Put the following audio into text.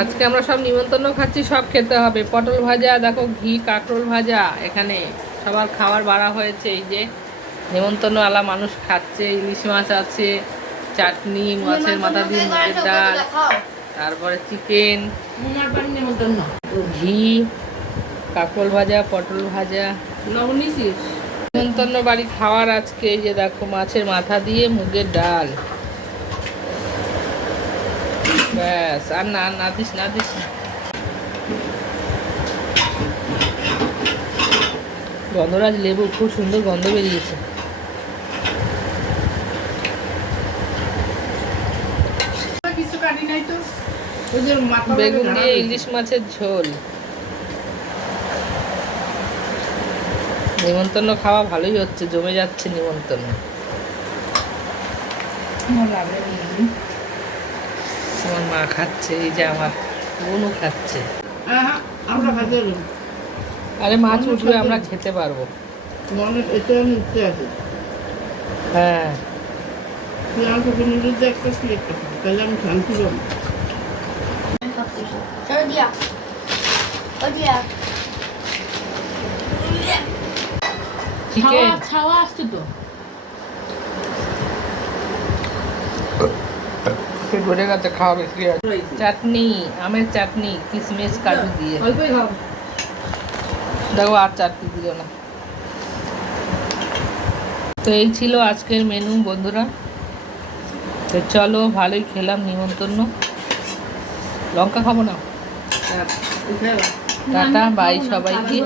আজকে আমরা সব নিমন্ত্রণ খাচ্ছি, সব খেতে হবে। পটল ভাজা, দেখো ঘি কাঁকরোল ভাজা, এখানে সবার খাবার বাড়া হয়েছে। এই যে নিমন্ত্রণ আলা মানুষ খাচ্ছে। ইলিশ মাছ আছে, চাটনি, মাছের মাথা দিয়ে মুগের ডাল, তারপরে চিকেন, ঘি, কাঁকরোল ভাজা, পটল ভাজা, নিমন্ত্রণ বাড়ি খাওয়ার আজকে। এই যে দেখো মাছের মাথা দিয়ে মুগের ডাল, ব্যাস। আর না না দিস না দিস না। গন্ধরাজ লেবু, খুব সুন্দর গন্ধ বেরিয়েছে। বেগুন দিয়ে ইলিশ মাছের ঝোল। নিমন্ত্রণ খাওয়া ভালোই হচ্ছে, জমে যাচ্ছে নিমন্ত্রণ। আমার মা খাচ্ছে, এই যে আমার বোনও খাচ্ছে। আরে মাছ উঠবে, আমরা খেতে পারবো। হ্যাঁ, খাওয়া আসছে তো। ঘুরে গেছে, খাওয়া বেশি আছে। চাটনি, আমের চাটনি, কিশমিশ কাজু দিয়ে। দেখো আর চাটনি দিল না। তো এই ছিল আজকের মেনু বন্ধুরা। তো চলো, ভালোই খেলাম নিমন্ত্রণ। লঙ্কা খাবো না। টাটা বাই সবাইকে।